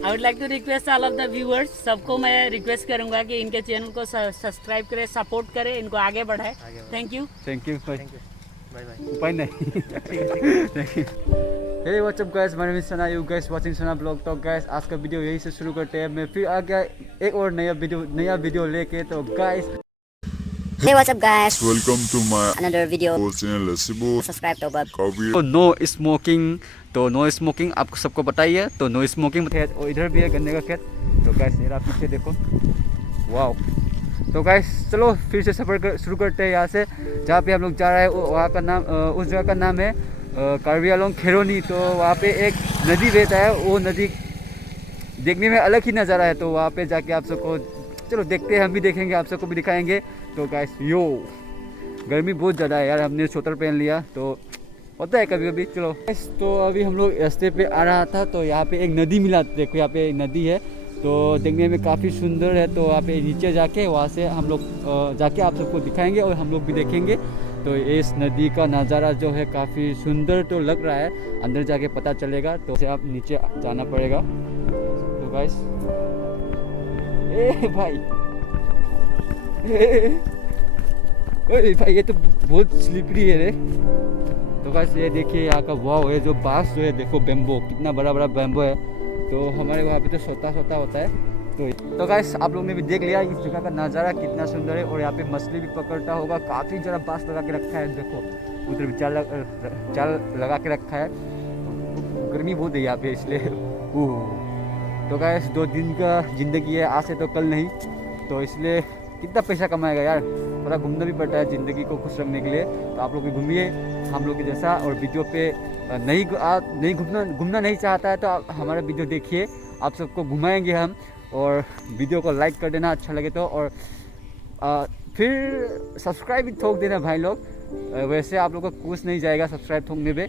I would like to request all of the viewers, सबको मैं request करूंगा कि इनके चैनल को सब्सक्राइब करें, सपोर्ट करें, इनको आगे बढ़ाएं। Thank you. Bye bye. उपाय नहीं। Thank you. Hey what's up guys, my name is Sana, you guys watching Sana blog. तो गाइस आज का वीडियो यही से शुरू करते हैं। मैं फिर आ गया एक और नया वीडियो लेके। तो guys Hey, what's up guys? Welcome to my Another video. channel Lesibo Subscribe to Bob. Kavir. तो नो स्मोकिंग, तो नो स्मोकिंग आपको सबको पता ही है। तो नो स्मोकिंग खेत, और इधर भी है गन्ने का खेत। तो गाइस ये आप पीछे देखो, वाओ। तो गाइस चलो फिर से सफ़र शुरू करते हैं यहाँ से। जहाँ पे हम लोग जा रहे हैं वहाँ का नाम, उस जगह का नाम है कार्बी आंगलोंग खैरोनी। तो वहाँ पे एक नदी बहता है, वो नदी देखने में अलग ही नज़ारा है। तो वहाँ पे जाके आप सबको चलो देखते हैं, हम भी देखेंगे, आप सबको भी दिखाएंगे। तो गाइस यो गर्मी बहुत ज़्यादा है यार, हमने स्वेटर पहन लिया तो होता है कभी कभी। चलो तो अभी हम लोग रास्ते पे आ रहा था, तो यहाँ पे एक नदी मिला। देखो यहाँ पे एक नदी है, तो देखने में काफ़ी सुंदर है। तो वहाँ पे नीचे जाके वहाँ से हम लोग जाके आप सबको दिखाएंगे और हम लोग भी देखेंगे। तो इस नदी का नज़ारा जो है काफ़ी सुंदर तो लग रहा है, अंदर जाके पता चलेगा। तो आप नीचे जाना पड़ेगा। तो गाइस ए भाई, ओए भाई ये तो बहुत स्लिपरी है रे। तो गाइस ये देखिए यहाँ का वाव है, जो बांस जो है देखो, बेम्बो कितना बड़ा बड़ा बेम्बो है। तो हमारे वहाँ पे तो सोता होता है। तो गाइस आप लोगों ने भी देख लिया इस जगह का नज़ारा कितना सुंदर है। और यहाँ पे मछली भी पकड़ता होगा, काफ़ी ज़रा बांस लगा के रखा है। देखो उधर भी जाल लगा के रखा है। गर्मी बहुत है यहाँ पे इसलिए। तो गाइस 2 दिन का ज़िंदगी है, आज से तो कल नहीं। तो इसलिए कितना पैसा कमाएगा यार, थोड़ा घूमना भी पड़ता है ज़िंदगी को खुश रखने के लिए। तो आप लोग भी घूमिए हम लोग के जैसा। और वीडियो पे नहीं घूमना नहीं चाहता है तो आप हमारा वीडियो देखिए, आप सबको घुमाएंगे हम। और वीडियो को लाइक कर देना अच्छा लगे तो, और फिर सब्सक्राइब भी ठोक देना भाई लोग। वैसे आप लोग को कुछ नहीं जाएगा सब्सक्राइब ठोकने पे।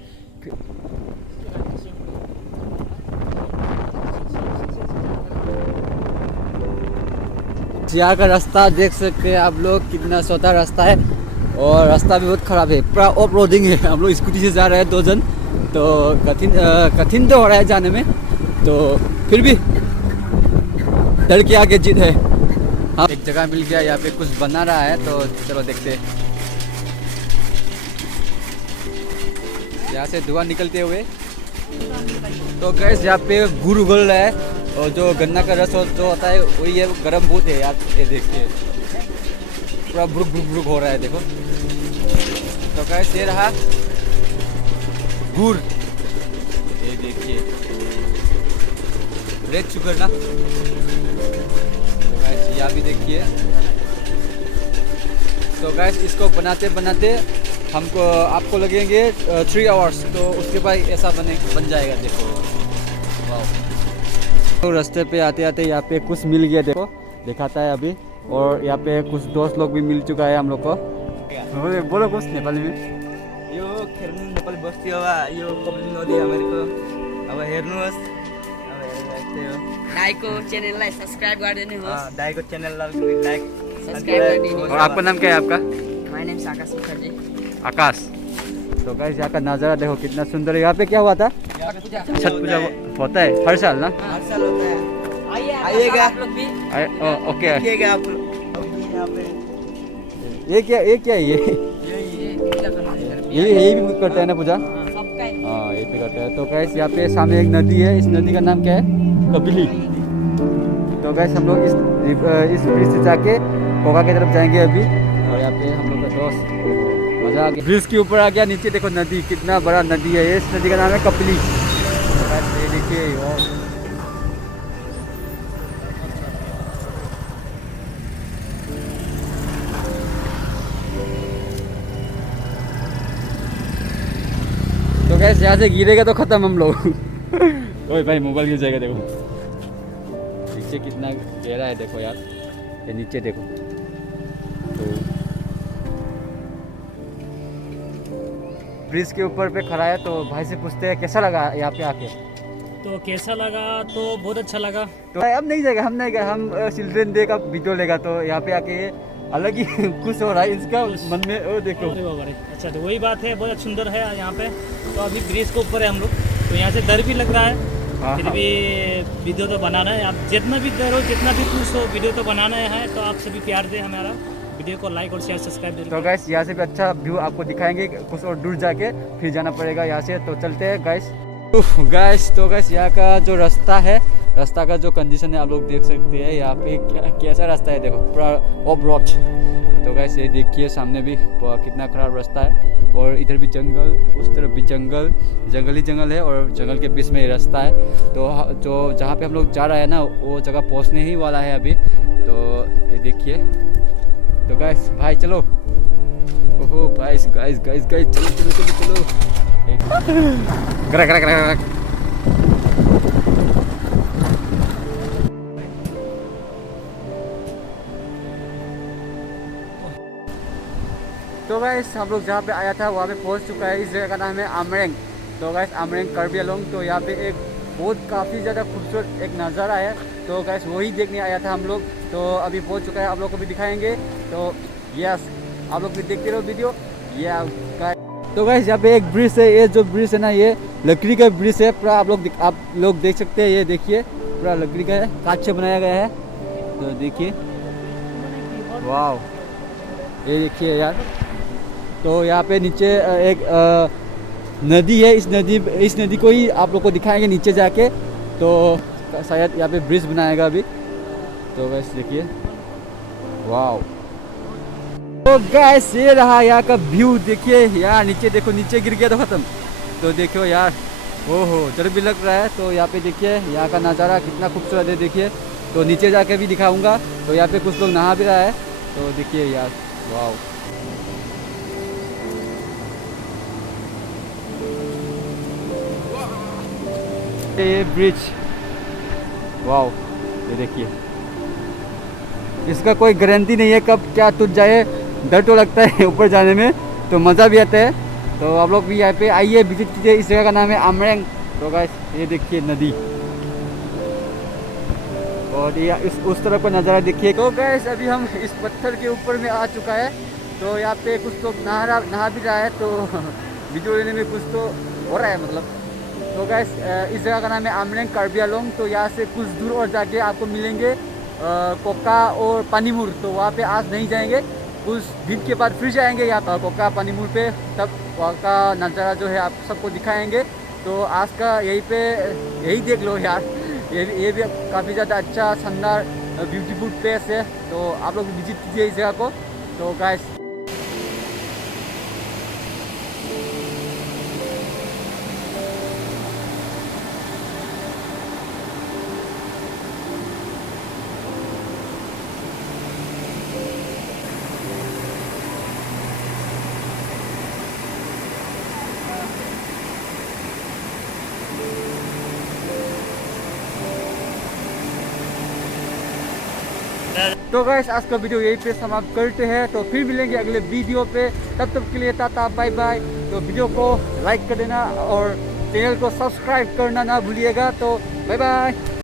यहाँ का रास्ता देख सकते हैं आप लोग, कितना छोटा रास्ता है। और रास्ता भी बहुत ख़राब है, पूरा ऑफ रोडिंग है। हम लोग स्कूटी से जा रहे हैं 2 जन, तो कठिन तो हो रहा है जाने में। तो फिर भी डर के आगे जीत है। हाँ एक जगह मिल गया, यहाँ पे कुछ बना रहा है। तो चलो देखते हैं। यहाँ से धुआं निकलते हुए। तो गैस यहाँ पे गुड़ उगल रहा है, और जो गन्ना का रस जो होता है वही है, गर्म बहुत है यार। ये देखिए पूरा भुरुक हो रहा है देखो। तो गैस ये रहा गुड़, ये देखिए रेड शुगर ना। तो गैस यहाँ भी देखिए। तो गैस इसको बनाते बनाते आपको लगेंगे 3 आवर्स। तो उसके बाद ऐसा बन जाएगा देखो। वाह। तो रास्ते पे आते आते यहाँ पे कुछ मिल गया देखो, दिखाता है अभी। और यहाँ पे कुछ दोस्त लोग भी मिल चुका है हम लोग को। बोलो कुछ नेपाली में। यो खेर्नु नेपाली बस्ती हो, यो कपिल नदी हामीहरूको अब हेर्नुहोस्। अब हेर्दै हो दाईको च्यानललाई सब्सक्राइब गरिदिनुहोस्, दाइको च्यानललाई लाइक सब्सक्राइब गरिदिनुहोस्। और आपका नाम क्या है आपका? माय नेम इज आकाश मुखर्जी। आकाश। तो गाइस यहाँ का नज़ारा देखो कितना सुंदर है। यहाँ पे क्या हुआ था? छठ पूजा होता है हर साल ना? हर साल होता है, आइएगा आप लोग भी। ओके देखिएगा आप लोग। अभी यहाँ पे ये क्या है ये? यही भी करते हैं ना पूजा? सबका हाँ ये भी करते हैं। तो गैस यहाँ पे सामने एक नदी है, इस नदी का नाम क्या है? कपिली। तो गैस हम लोग इस ब्रिज से जाके कोका की तरफ जाएंगे अभी। और यहाँ पे हम लोग का दोस्त मजा आ गया। ब्रिज के ऊपर आ गया, नीचे देखो नदी, कितना बड़ा नदी है। इस नदी का नाम है कपिली। ये देखिए तो गैस यहाँ से गिरेगा तो खत्म हम लोग। ओए भाई मोबाइल गिर जाएगा देखो। नीचे कितना गहरा है देखो यार, ये नीचे देखो। तो ब्रिज के ऊपर पे खड़ा है। तो भाई से पूछते हैं कैसा लगा यहाँ पे आके। तो कैसा लगा? तो बहुत अच्छा लगा। तो अब नहीं जाएगा, हम नहीं गए, हम चिल्ड्रेन डे का वीडियो लेगा। तो यहाँ पे आके अलग ही खुश हो रहा है इसका मन में। ओ देखो अरे बाबा रे, अच्छा तो वही बात है, बहुत सुंदर है यहाँ पे। तो अभी ब्रिज के ऊपर है हम लोग, तो यहाँ से डर भी लग रहा है, हाँ, फिर हाँ। भी वीडियो तो बनाना है। आप जितना भी देर हो, जितना भी खुश हो, वीडियो तो बनाना है। तो आप सभी प्यार दें हमारा वीडियो को, लाइक और शेयर सब्सक्राइब जरूर तो करें। गाइस यहाँ से भी अच्छा व्यू आपको दिखाएंगे, कुछ और दूर जाके फिर जाना पड़ेगा यहाँ से। तो चलते हैं गाइस। तो गाइस यहाँ का जो रास्ता है, रास्ता का जो कंडीशन है आप लोग देख सकते हैं। यहाँ पे कैसा रास्ता है देखो, पूरा ऑफ रोड। तो गाइस ये देखिए सामने भी कितना खराब रास्ता है, और इधर भी जंगल, उस तरफ भी जंगल, जंगल ही जंगल है, और जंगल के बीच में ये रास्ता है। तो जो जहाँ पे हम लोग जा रहे हैं ना, वो जगह पहुँचने ही वाला है अभी। तो ये देखिए। तो गाइस भाई चलो, ओहो गाइस गाइस गाइस गाइस, चलो चलो चलो चलो। करा करा करा करा। तो गाइस हम लोग जहाँ पे आया था वहाँ पे पहुँच चुका है। इस जगह का नाम है अमरेंग। तो गाइस अमरेंग कार्बी आंगलोंग। तो यहाँ पे एक बहुत काफ़ी ज़्यादा खूबसूरत एक नज़ारा है। तो गाइस वही देखने आया था हम लोग। तो अभी पहुँच चुका है, आप लोग को भी दिखाएंगे। तो यस, आप लोग भी देखते रहो वीडियो। या तो गाइस यहाँ पे एक ब्रिज है। ये जो ब्रिज है ना, ये लकड़ी का ब्रिज है पूरा। आप लोग देख सकते हैं। ये देखिए पूरा लकड़ी का है, कांच से बनाया गया है। तो देखिए, वाह, ये देखिए यार। तो यहाँ पे नीचे एक नदी है। इस नदी को ही आप लोग को दिखाएंगे नीचे जाके। तो शायद यहाँ पे ब्रिज बनाएगा अभी। तो बस देखिए, वाह। तो गैस ये रहा यहाँ का व्यू। देखिए यार, नीचे देखो, नीचे गिर गया तो खत्म। तो देखो यार, ओहो डर भी लग रहा है। तो यहाँ पे देखिए यहाँ का नज़ारा कितना खूबसूरत है। देखिए, तो नीचे जाके भी दिखाऊंगा। तो यहाँ पे कुछ लोग नहा भी रहा है। तो देखिए यार, वाह। ये ब्रिज, वाह, ये देखिए। इसका कोई गारंटी नहीं है कब क्या टूट जाए। डर तो लगता है ऊपर जाने में, तो मज़ा भी आता है। तो आप लोग भी यहाँ पे आइए, विजिट कीजिए। इस जगह का नाम है अमरेंग। तो गाइस ये देखिए नदी, और ये उस तरफ का नज़ारा देखिए। तो गाइस अभी हम इस पत्थर के ऊपर में आ चुका है। तो यहाँ पे कुछ लोग नहा भी रहा है। तो वीडियो लेने में कुछ तो हो रहा है मतलब। तो गाइस इस जगह का नाम है अमरेंग कार्बी आंगलोंग। तो यहाँ से कुछ दूर और जाके आपको मिलेंगे कोका और पानीमुर। तो वहाँ पे आज नहीं जाएंगे, कुछ दिन के बाद फिर जाएंगे यहाँ पर कोका पानीमुर पे। तब वहाँ का नज़ारा जो है आप सबको दिखाएंगे। तो आज का यही देख लो यार। ये भी काफ़ी ज़्यादा अच्छा, शानदार, ब्यूटीफुल प्लेस है। तो आप लोग विजिट कीजिए इस जगह को। तो गाइस तो गाइस आज का वीडियो यही पे समाप्त करते हैं। तो फिर मिलेंगे अगले वीडियो पे। तब तक के लिए टाटा बाय बाय। तो वीडियो को लाइक कर देना और चैनल को सब्सक्राइब करना ना भूलिएगा। तो बाय बाय।